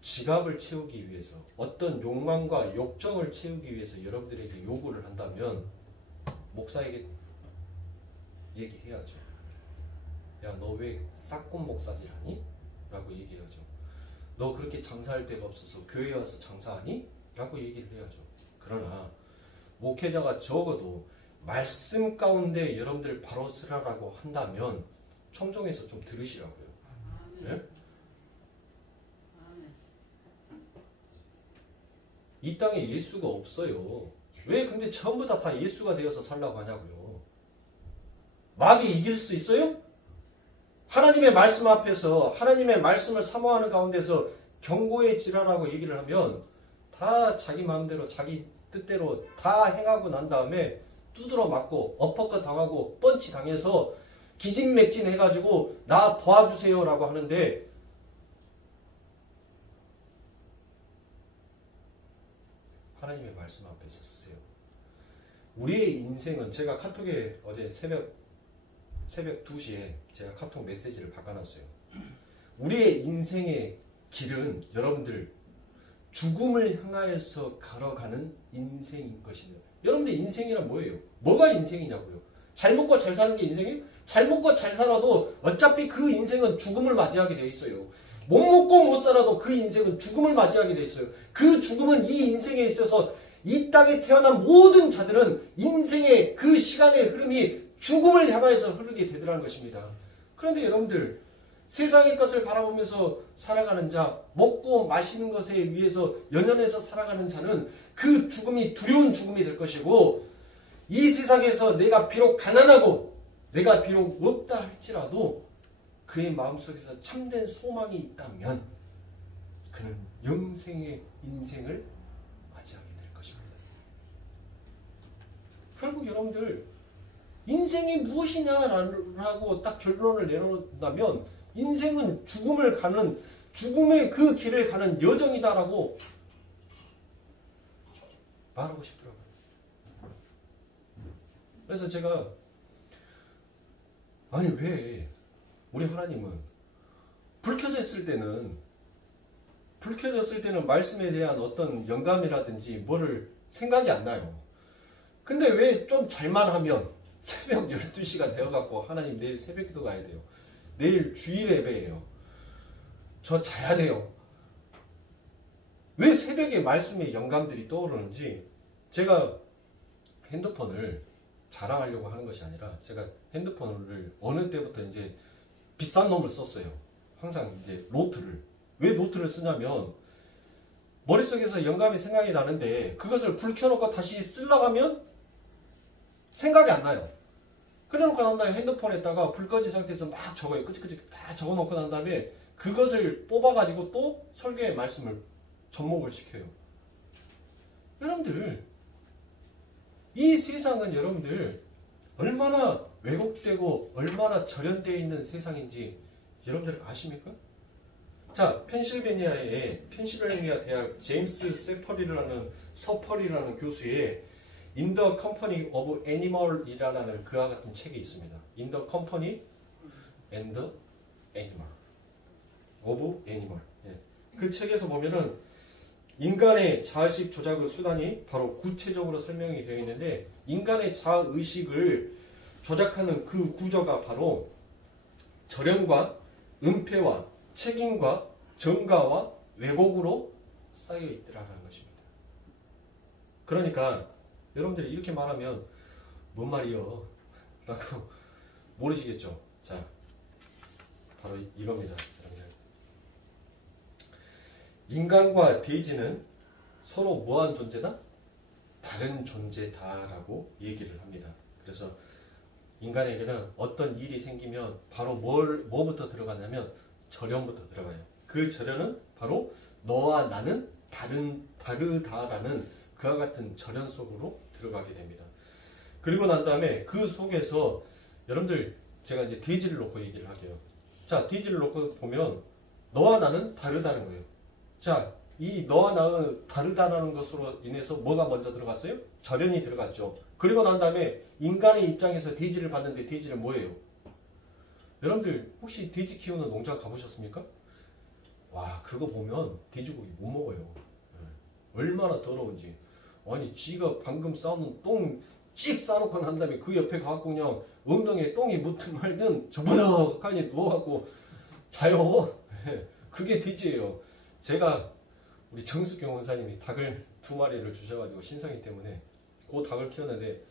지갑을 채우기 위해서 어떤 욕망과 욕정을 채우기 위해서 여러분들에게 요구를 한다면 목사에게 얘기해야죠. 야, 너 왜 싹군 목사질하니? 라고 얘기해야죠. 너 그렇게 장사할 데가 없어서 교회에 와서 장사하니? 라고 얘기를 해야죠. 그러나 목회자가 적어도 말씀 가운데 여러분들 바로 쓰라라고 한다면 청정해서 좀 들으시라고요. 네? 이 땅에 예수가 없어요. 왜 근데 전부 다 예수가 되어서 살라고 하냐고요. 마귀 이길 수 있어요? 하나님의 말씀 앞에서 하나님의 말씀을 사모하는 가운데서 경고해지라라고 얘기를 하면 다 자기 마음대로 자기 뜻대로 다 행하고 난 다음에 두드러 맞고 어퍼컷 당하고 펀치 당해서 기진맥진 해가지고 나 도와주세요 라고 하는데 하나님의 말씀 앞에서 쓰세요. 우리의 인생은 제가 카톡에 어제 새벽 2시에 제가 카톡 메시지를 바꿔놨어요. 우리의 인생의 길은 여러분들 죽음을 향하여서 걸어가는 인생인 것입니다. 여러분들 인생이란 뭐예요? 뭐가 인생이냐고요? 잘 먹고 잘 사는 게 인생이에요? 잘 먹고 잘 살아도 어차피 그 인생은 죽음을 맞이하게 돼 있어요. 못 먹고 못 살아도 그 인생은 죽음을 맞이하게 돼 있어요. 그 죽음은 이 인생에 있어서 이 땅에 태어난 모든 자들은 인생의 그 시간의 흐름이 죽음을 향하여서 흐르게 되더라는 것입니다. 그런데 여러분들 세상의 것을 바라보면서 살아가는 자, 먹고 마시는 것에 의해서 연연해서 살아가는 자는 그 죽음이 두려운 죽음이 될 것이고 이 세상에서 내가 비록 가난하고 내가 비록 없다 할지라도 그의 마음속에서 참된 소망이 있다면 그는 영생의 인생을 맞이하게 될 것입니다. 결국 여러분들 인생이 무엇이냐라고 딱 결론을 내놓는다면 인생은 죽음을 가는 죽음의 그 길을 가는 여정이다라고 말하고 싶더라고요. 그래서 제가 아니 왜 우리 하나님은 불 켜져 있을 때는 불 켜졌을 때는 말씀에 대한 어떤 영감이라든지 뭐를 생각이 안 나요. 근데 왜 좀 잘만 하면 새벽 12시가 되어갖고 하나님 내일 새벽기도 가야 돼요. 내일 주일 예배예요. 저 자야 돼요. 왜 새벽에 말씀의 영감들이 떠오르는지 제가 핸드폰을 자랑하려고 하는 것이 아니라 제가 핸드폰을 어느 때부터 이제 비싼 놈을 썼어요. 항상 이제 노트를. 왜 노트를 쓰냐면 머릿속에서 영감이 생각이 나는데 그것을 불 켜놓고 다시 쓰려고 하면 생각이 안 나요. 그래놓고 난 다음에 핸드폰에다가 불 꺼진 상태에서 막 적어요. 끄직끄직 다 적어놓고 난 다음에 그것을 뽑아가지고 또 설교의 말씀을 접목을 시켜요. 여러분들 이 세상은 여러분들 얼마나 왜곡되고 얼마나 절연되어 있는 세상인지 여러분들 아십니까? 자, 펜실베니아 대학 제임스 서퍼리라는 교수의 In the Company of Animal이라는 그와 같은 책이 있습니다. In the Company and the Animal of Animal. 예. 그 책에서 보면은 인간의 자아식 조작의 수단이 바로 구체적으로 설명이 되어 있는데 인간의 자아의식을 조작하는 그 구조가 바로 절연과 은폐와 책임과 정가와 왜곡으로 쌓여 있더라는 것입니다. 그러니까 여러분들이 이렇게 말하면 뭔 말이요? 라고 모르시겠죠? 자, 바로 이겁니다. 인간과 돼지는 서로 뭐한 존재다? 다른 존재다라고 얘기를 합니다. 그래서 인간에게는 어떤 일이 생기면 바로 뭐부터 들어가냐면 절연부터 들어가요. 그 절연은 바로 너와 나는 다르다라는 그와 같은 절연 속으로 들어가게 됩니다. 그리고 난 다음에 그 속에서 여러분들 제가 이제 돼지를 놓고 얘기를 할게요. 자, 돼지를 놓고 보면 너와 나는 다르다는 거예요. 자, 이 너와 나는 다르다라는 것으로 인해서 뭐가 먼저 들어갔어요? 절연이 들어갔죠. 그리고 난 다음에 인간의 입장에서 돼지를 봤는데 돼지는 뭐예요? 여러분들 혹시 돼지 키우는 농장 가보셨습니까? 와, 그거 보면 돼지고기 못 먹어요. 얼마나 더러운지. 아니, 쥐가 방금 싸놓은 똥 찍 싸놓고 난 다음에 그 옆에 가갖고 그냥 엉덩이에 똥이 묻든 말든 저버덕하니 누워갖고 자요. 그게 돼지예요. 제가 우리 정숙경 원사님이 닭을 2마리를 주셔가지고 신상이 때문에 그 닭을 키웠는데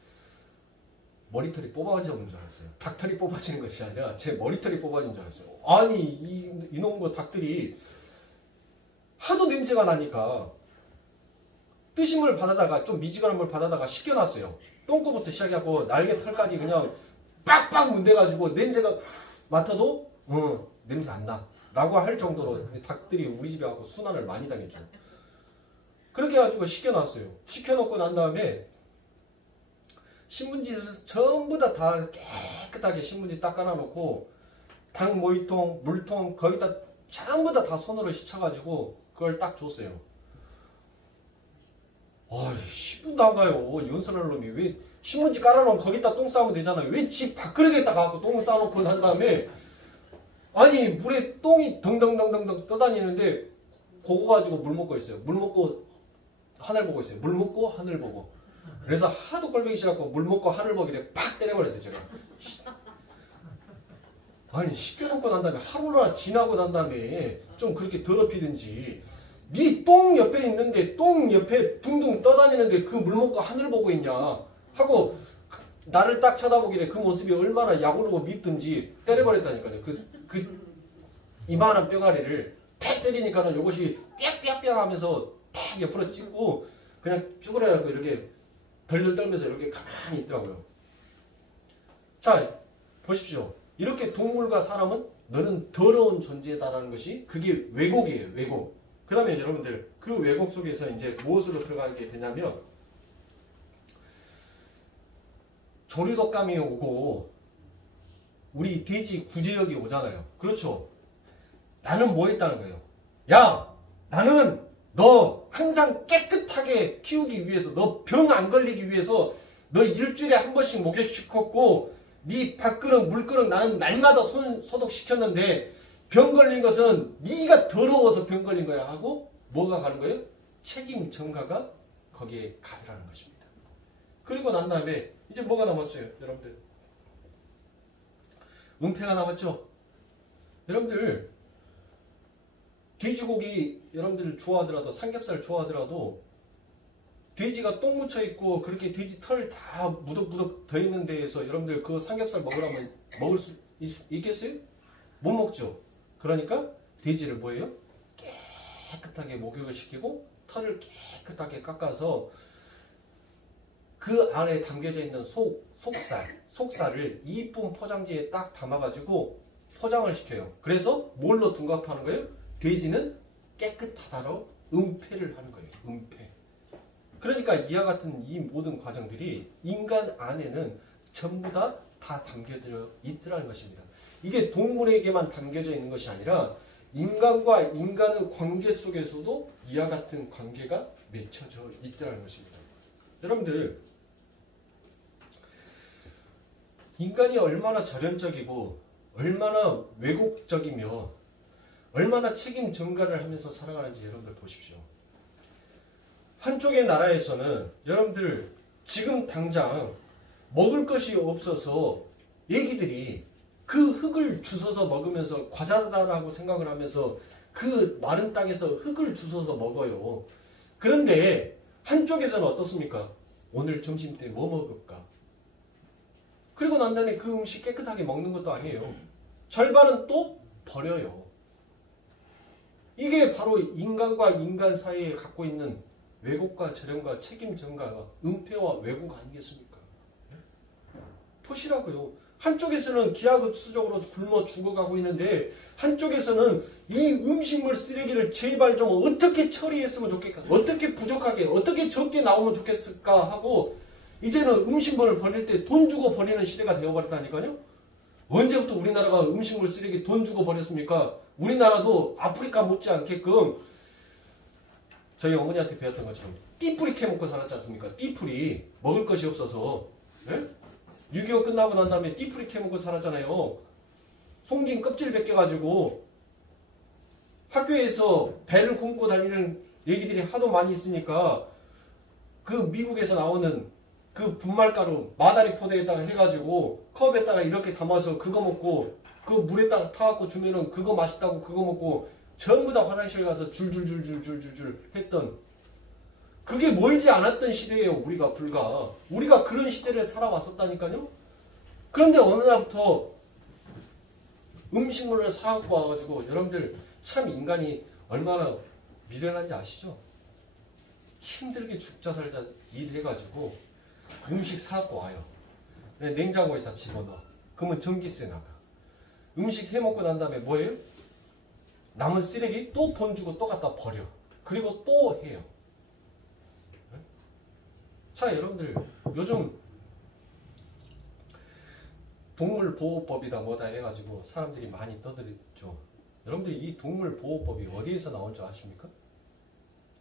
머리털이 뽑아지는 줄 알았어요. 닭털이 뽑아지는 것이 아니라 제 머리털이 뽑아지는 줄 알았어요. 아니 이놈의 닭들이 하도 냄새가 나니까 뜨신물 받아다가 좀 미지근한 물 받아다가 식혀놨어요. 똥꼬부터 시작해갖고 날개 털까지 그냥 빡빡 문대가지고 냄새가 맡아도 냄새 안 나 라고 할 정도로 닭들이 우리 집에 와서 순환을 많이 당했죠. 그렇게 해가지고 식혀놨어요. 식혀놓고 난 다음에 신문지를 전부 다 깨끗하게 신문지 딱 깔아놓고 닭 모이통, 물통 거기다 전부 다 손으로 씻어가지고 그걸 딱 줬어요. 아, 10분도 안 가요. 연설할 놈이 왜 신문지 깔아놓으면 거기다 똥 싸면 되잖아요. 왜 집 밥그릇에다 가고 똥 싸놓고 난 다음에 아니 물에 똥이 덩덩덩덩덩 떠다니는데 그거 가지고 물 먹고 있어요. 물 먹고 하늘 보고 있어요. 물 먹고 하늘 보고. 그래서 하도 꼴보기 싫어갖고 물 먹고 하늘 보기를 팍 때려버렸어요. 제가. 아니 씻겨놓고 난 다음에 하루나 지나고 난 다음에 좀 그렇게 더럽히든지 네 똥 옆에 있는데 똥 옆에 둥둥 떠다니는데 그 물 먹고 하늘 보고 있냐 하고 나를 딱 쳐다보길래 그 모습이 얼마나 야구르고 밉든지 때려버렸다니까요. 그 이만한 뿅아리를 탁 때리니까는 요것이 삐약삐약삐약 하면서 탁 옆으로 찍고 그냥 쭈그려가지고 이렇게 덜덜 떨면서 이렇게 가만히 있더라고요. 자, 보십시오. 이렇게 동물과 사람은 너는 더러운 존재다라는 것이 그게 왜곡이에요. 왜곡. 그러면 여러분들 그 왜곡 속에서 이제 무엇으로 들어가게 되냐면 조류독감이 오고 우리 돼지 구제역이 오잖아요. 그렇죠. 나는 뭐 했다는 거예요. 야, 나는 너 항상 깨끗하게 키우기 위해서 너 병 안 걸리기 위해서 너 일주일에 한 번씩 목욕시켰고 네 밥그릇 물그릇 나는 날마다 손 소독시켰는데 병 걸린 것은 네가 더러워서 병 걸린 거야 하고 뭐가 가는 거예요? 책임 전가가 거기에 가더라는 것입니다. 그리고 난 다음에 이제 뭐가 남았어요? 여러분들 은폐가 남았죠? 여러분들 돼지고기 여러분들 좋아하더라도 삼겹살 좋아하더라도 돼지가 똥 묻혀 있고 그렇게 돼지 털 다 무덕무덕 더 있는 데에서 여러분들 그 삼겹살 먹으라면 먹을 수 있겠어요? 못 먹죠. 그러니까 돼지를 뭐예요? 깨끗하게 목욕을 시키고 털을 깨끗하게 깎아서 그 안에 담겨져 있는 속살을 이쁜 포장지에 딱 담아가지고 포장을 시켜요. 그래서 뭘로 둔갑하는 거예요? 돼지는 깨끗하다로 은폐를 하는 거예요. 은폐. 그러니까 이와 같은 이 모든 과정들이 인간 안에는 전부 다 담겨져 있더라는 것입니다. 이게 동물에게만 담겨져 있는 것이 아니라 인간과 인간의 관계 속에서도 이와 같은 관계가 맺혀져 있더라는 것입니다. 여러분들 인간이 얼마나 절연적이고 얼마나 왜곡적이며 얼마나 책임 전가를 하면서 살아가는지 여러분들 보십시오. 한쪽의 나라에서는 여러분들 지금 당장 먹을 것이 없어서 애기들이 그 흙을 주워서 먹으면서 과자다라고 생각을 하면서 그 마른 땅에서 흙을 주워서 먹어요. 그런데 한쪽에서는 어떻습니까? 오늘 점심 때 뭐 먹을까? 그리고 난 다음에 그 음식 깨끗하게 먹는 것도 아니에요. 절반은 또 버려요. 이게 바로 인간과 인간 사이에 갖고 있는 왜곡과 절연과 책임 전가와 은폐와 왜곡 아니겠습니까? 보시라고요. 한쪽에서는 기하급수적으로 굶어 죽어가고 있는데 한쪽에서는 이 음식물 쓰레기를 제발 좀 어떻게 처리했으면 좋겠까? 어떻게 부족하게 어떻게 적게 나오면 좋겠을까 하고 이제는 음식물을 버릴 때 돈 주고 버리는 시대가 되어버렸다니까요. 언제부터 우리나라가 음식물 쓰레기 돈 주고 버렸습니까? 우리나라도 아프리카 못지않게끔 저희 어머니한테 배웠던 것처럼 띠뿌리 캐먹고 살았지 않습니까? 띠뿌리 먹을 것이 없어서 네? 6.25 끝나고 난 다음에 띠뿌리 캐먹고 살았잖아요. 송진 껍질 벗겨가지고 학교에서 배를 굶고 다니는 얘기들이 하도 많이 있으니까 그 미국에서 나오는 그 분말가루 마다리 포대에다가 해가지고 컵에다가 이렇게 담아서 그거 먹고 그 물에다가 타갖고 주면은 그거 맛있다고 그거 먹고 전부 다 화장실 가서 줄줄줄줄줄줄 했던 그게 멀지 않았던 시대예요. 우리가 그런 시대를 살아왔었다니까요. 그런데 어느 날부터 음식물을 사갖고 와가지고 여러분들 참 인간이 얼마나 미련한지 아시죠? 힘들게 죽자 살자 일해가지고 음식 사갖고 와요. 냉장고에다 집어넣어. 그러면 전기세 나가. 음식 해먹고 난 다음에 뭐예요? 남은 쓰레기 또 돈 주고 또 갖다 버려. 그리고 또 해요. 자, 여러분들 요즘 동물보호법이다 뭐다 해가지고 사람들이 많이 떠들죠. 여러분들이 이 동물보호법이 어디에서 나온 줄 아십니까?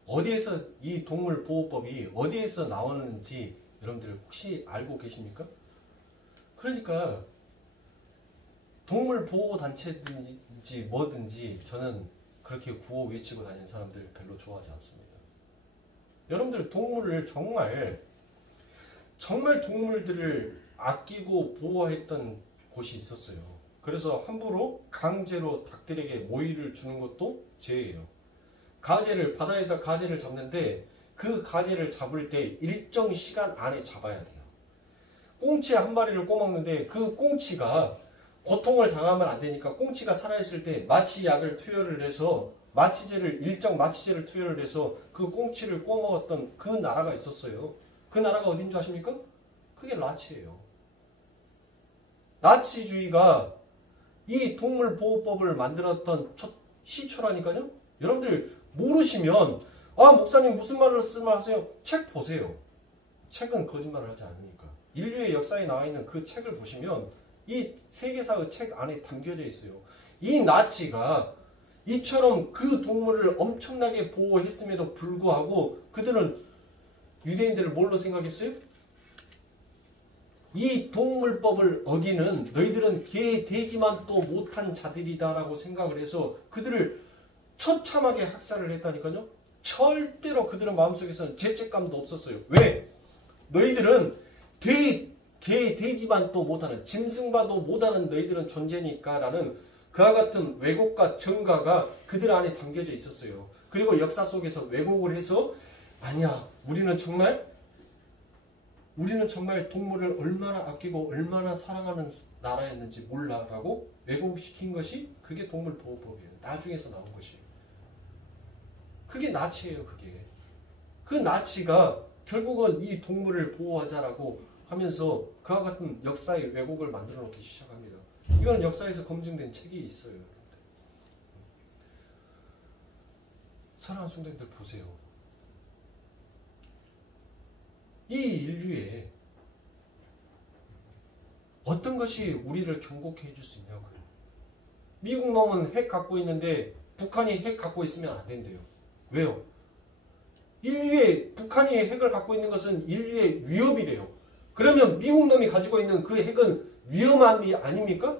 어디에서 이 동물보호법이 어디에서 나오는지 여러분들 혹시 알고 계십니까? 그러니까 동물보호단체든지 뭐든지 저는 그렇게 구호 외치고 다니는 사람들 별로 좋아하지 않습니다. 여러분들 동물을 정말 동물들을 아끼고 보호했던 곳이 있었어요. 그래서 함부로 강제로 닭들에게 모이를 주는 것도 죄예요. 바다에서 가재를 잡는데 그 가재를 잡을 때 일정 시간 안에 잡아야 돼요. 꽁치 한 마리를 꼬먹는데 그 꽁치가 고통을 당하면 안 되니까 꽁치가 살아있을 때 마취약을 투여를 해서 일정 마취제를 투여를 해서 그 꽁치를 꼬먹었던 그 나라가 있었어요. 그 나라가 어딘 줄 아십니까? 그게 나치예요. 나치주의가 이 동물보호법을 만들었던 시초라니까요. 여러분들 모르시면 목사님 무슨 말씀하세요? 책 보세요. 책은 거짓말을 하지 않으니까. 인류의 역사에 나와 있는 그 책을 보시면 이 세계사의 책 안에 담겨져 있어요. 이 나치가 이처럼 그 동물을 엄청나게 보호했음에도 불구하고 그들은 유대인들을 뭘로 생각했어요? 이 동물법을 어기는 너희들은 개, 돼지만 또 못한 자들이다라고 생각을 해서 그들을 처참하게 학살을 했다니까요. 절대로 그들은 마음속에서는 죄책감도 없었어요. 왜? 너희들은 개, 돼지만 또 못하는, 짐승과도 못하는 너희들은 존재니까라는 그와 같은 왜곡과 정가가 그들 안에 담겨져 있었어요. 그리고 역사 속에서 왜곡을 해서 아니야, 우리는 정말 동물을 얼마나 아끼고 얼마나 사랑하는 나라였는지 몰라라고 왜곡시킨 것이 그게 동물보호법이에요. 나중에서 나온 것이에요. 그게 나치예요. 그게. 그 나치가 결국은 이 동물을 보호하자라고 하면서 그와 같은 역사의 왜곡을 만들어 놓기 시작합니다. 이건 역사에서 검증된 책이 있어요. 사랑하는 성도님들 보세요. 이 인류에 어떤 것이 우리를 경고케 해줄 수 있냐고요. 미국 놈은 핵 갖고 있는데 북한이 핵 갖고 있으면 안 된대요. 왜요? 북한이 핵을 갖고 있는 것은 인류의 위협이래요. 그러면 미국 놈이 가지고 있는 그 핵은 위험함이 아닙니까?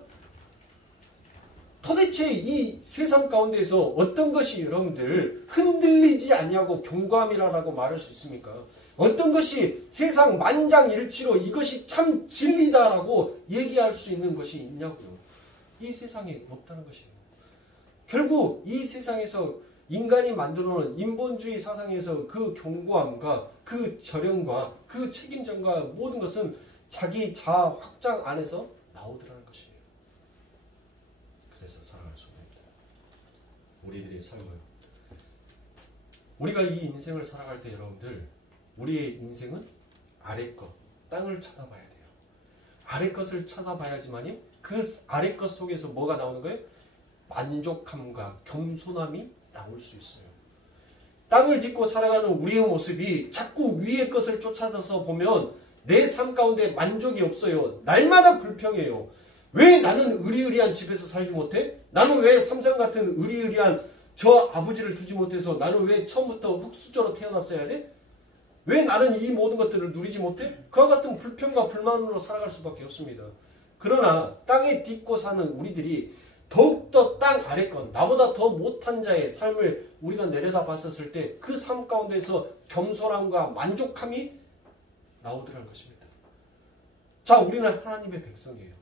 도대체 이 세상 가운데서 어떤 것이 여러분들 흔들리지 않냐고 경고함이라고 말할 수 있습니까? 어떤 것이 세상 만장일치로 이것이 참 진리다라고 얘기할 수 있는 것이 있냐고요. 이 세상에 없다는 것이에요. 결국 이 세상에서 인간이 만들어놓은 인본주의 사상에서 그 경고함과 그 절연과 그 책임전과 모든 것은 자기 자아 확장 안에서 나오더라는 것이에요. 그래서 사랑하는 성도님들, 우리들의 삶을, 우리가 이 인생을 살아갈 때 여러분들, 우리의 인생은 아래 것, 땅을 쳐다봐야 돼요. 아래 것을 쳐다봐야지만이 그 아래 것 속에서 뭐가 나오는 거예요? 만족함과 겸손함이 나올 수 있어요. 땅을 딛고 살아가는 우리의 모습이 자꾸 위의 것을 쫓아서 보면 내 삶 가운데 만족이 없어요. 날마다 불평해요. 왜 나는 의리의리한 집에서 살지 못해? 나는 왜 삼성 같은 의리의리한 저 아버지를 두지 못해서 나는 왜 처음부터 흙수저로 태어났어야 돼? 왜 나는 이 모든 것들을 누리지 못해? 그와 같은 불평과 불만으로 살아갈 수밖에 없습니다. 그러나 땅에 딛고 사는 우리들이 더욱더 땅 아래권, 나보다 더 못한 자의 삶을 우리가 내려다 봤었을 때 그 삶 가운데서 겸손함과 만족함이 나오더라는 것입니다. 자, 우리는 하나님의 백성이에요.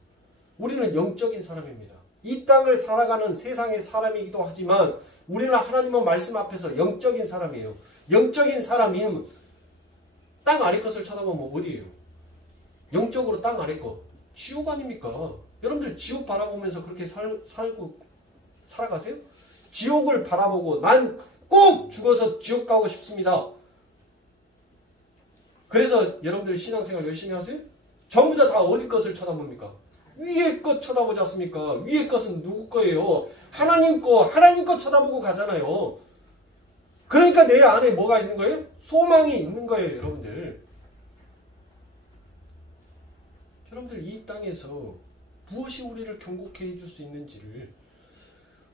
우리는 영적인 사람입니다. 이 땅을 살아가는 세상의 사람이기도 하지만 우리는 하나님의 말씀 앞에서 영적인 사람이에요. 영적인 사람이면 땅 아래 것을 쳐다보면 어디예요? 영적으로 땅 아래 것. 지옥 아닙니까? 여러분들 지옥 바라보면서 그렇게 살고 살아가세요? 지옥을 바라보고 난 꼭 죽어서 지옥 가고 싶습니다. 그래서 여러분들 신앙생활 열심히 하세요? 전부 다 어디 것을 쳐다봅니까? 위의 것 쳐다보지 않습니까? 위의 것은 누구 거예요? 하나님 거 쳐다보고 가잖아요. 그러니까 내 안에 뭐가 있는 거예요? 소망이 있는 거예요, 여러분들. 여러분들 이 땅에서 무엇이 우리를 경고케 해줄 수 있는지를,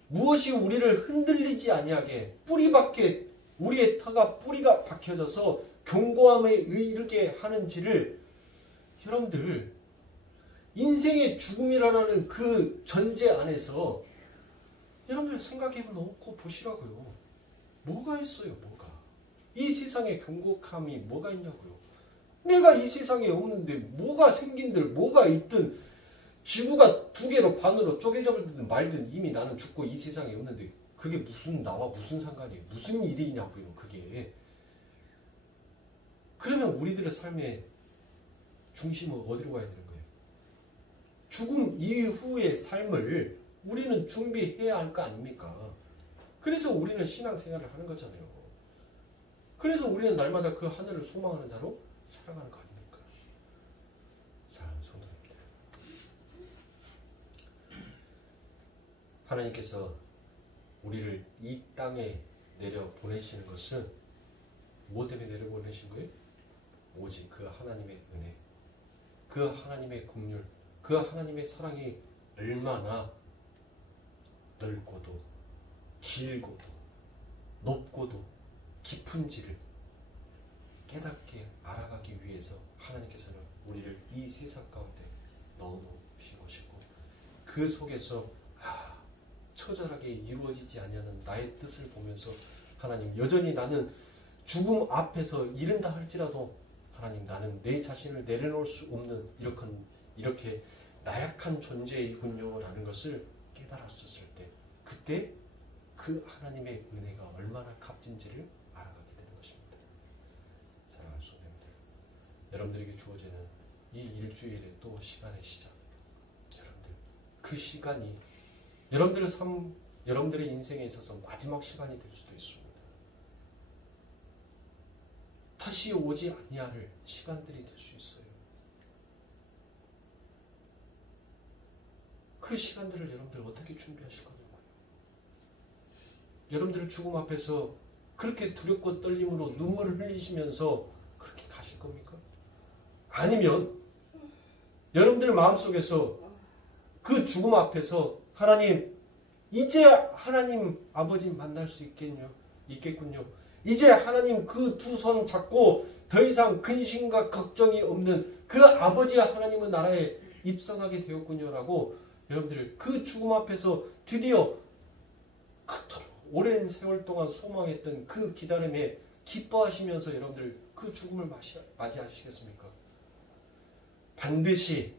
무엇이 우리를 흔들리지 아니하게 뿌리밖에 우리의 터가 뿌리가 박혀져서 경고함에 이르게 하는지를 여러분들 인생의 죽음이라는 그 전제 안에서 여러분들 생각해 놓고 보시라고요. 뭐가 있어요, 뭐가? 이 세상에 경고함이 뭐가 있냐고요. 내가 이 세상에 없는데 뭐가 생긴들 뭐가 있든 지구가 두 개로 반으로 쪼개져버리든 말든 이미 나는 죽고 이 세상에 없는데 그게 나와 무슨 상관이에요? 무슨 일이냐고요, 그게. 그러면 우리들의 삶의 중심은 어디로 가야 되는 거예요? 죽음 이후의 삶을 우리는 준비해야 할 거 아닙니까? 그래서 우리는 신앙생활을 하는 거잖아요. 그래서 우리는 날마다 그 하늘을 소망하는 자로 살아가는 거 아닙니까? 사랑하는 성도님들, 하나님께서 우리를 이 땅에 내려 보내시는 것은 무엇 때문에 내려 보내신 거예요? 오직 그 하나님의 은혜, 그 하나님의 긍휼, 그 하나님의 사랑이 얼마나 넓고도 길고도 높고도 깊은지를 깨닫게 알아가기 위해서 하나님께서는 우리를 이 세상 가운데 넣어놓으신 것이고 그 속에서 처절하게 이루어지지 아니하는 나의 뜻을 보면서 하나님 여전히 나는 죽음 앞에서 이른다 할지라도 하나님 나는 내 자신을 내려놓을 수 없는 이렇게 나약한 존재이군요 라는 것을 깨달았었을 때 그때 그 하나님의 은혜가 얼마나 값진지를 알아가게 되는 것입니다. 사랑하는 성도님들, 여러분들에게 주어지는 이 일주일의 또 시간의 시작, 여러분들 그 시간이 여러분들의 삶, 여러분들의 인생에 있어서 마지막 시간이 될 수도 있습니다. 다시 오지 아니할 시간들이 될 수 있어요. 그 시간들을 여러분들 어떻게 준비하실 거냐고요. 여러분들을 죽음 앞에서 그렇게 두렵고 떨림으로 눈물을 흘리시면서 그렇게 가실 겁니까? 아니면 여러분들 마음속에서 그 죽음 앞에서 하나님 이제 하나님 아버지 만날 수 있겠군요. 이제 하나님 그 두 손 잡고 더 이상 근심과 걱정이 없는 그 아버지와 하나님의 나라에 입성하게 되었군요 라고 여러분들 그 죽음 앞에서 드디어 그토록 오랜 세월 동안 소망했던 그 기다림에 기뻐하시면서 여러분들 그 죽음을 맞이하시겠습니까? 반드시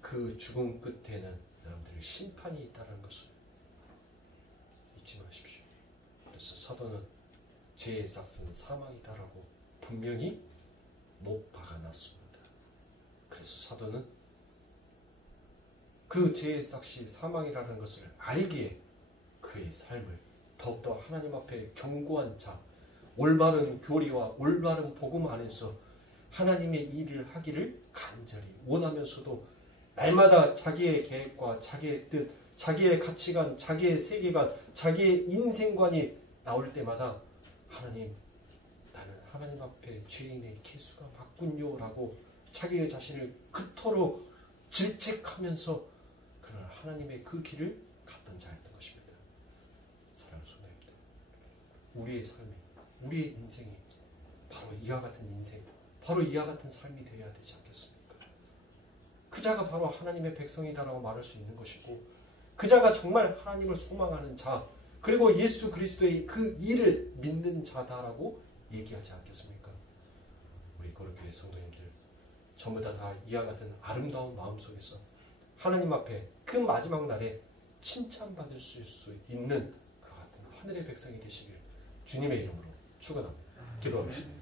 그 죽음 끝에는 여러분들 심판이 있다는 것을 잊지 마십시오. 그래서 사도는 죄의 싹은 사망이다라고 분명히 못 박아놨습니다. 그래서 사도는 그 죄의 싹이 사망이라는 것을 알기에 그의 삶을 더욱더 하나님 앞에 견고한 자, 올바른 교리와 올바른 복음 안에서 하나님의 일을 하기를 간절히 원하면서도 날마다 자기의 계획과 자기의 뜻, 자기의 가치관, 자기의 세계관, 자기의 인생관이 나올 때마다 하나님, 나는 하나님 앞에 죄인의 개수가 맞군요 라고 자기의 자신을 그토록 질책하면서 그런 하나님의 그 길을 갔던 자였던 것입니다. 사랑하는 성도님들, 우리의 삶이, 우리의 인생이 바로 이와 같은 인생, 바로 이와 같은 삶이 되어야 되지 않겠습니까? 그 자가 바로 하나님의 백성이다라고 말할 수 있는 것이고 그 자가 정말 하나님을 소망하는 자, 그리고 예수 그리스도의 그 일을 믿는 자다라고 얘기하지 않겠습니까? 우리 거룩교회 성도님들 전부 다 이와 같은 아름다운 마음속에서 하나님 앞에 그 마지막 날에 칭찬받을 수 있는 그 같은 하늘의 백성이 되시길 주님의 이름으로 축원합니다. 기도하겠습니다.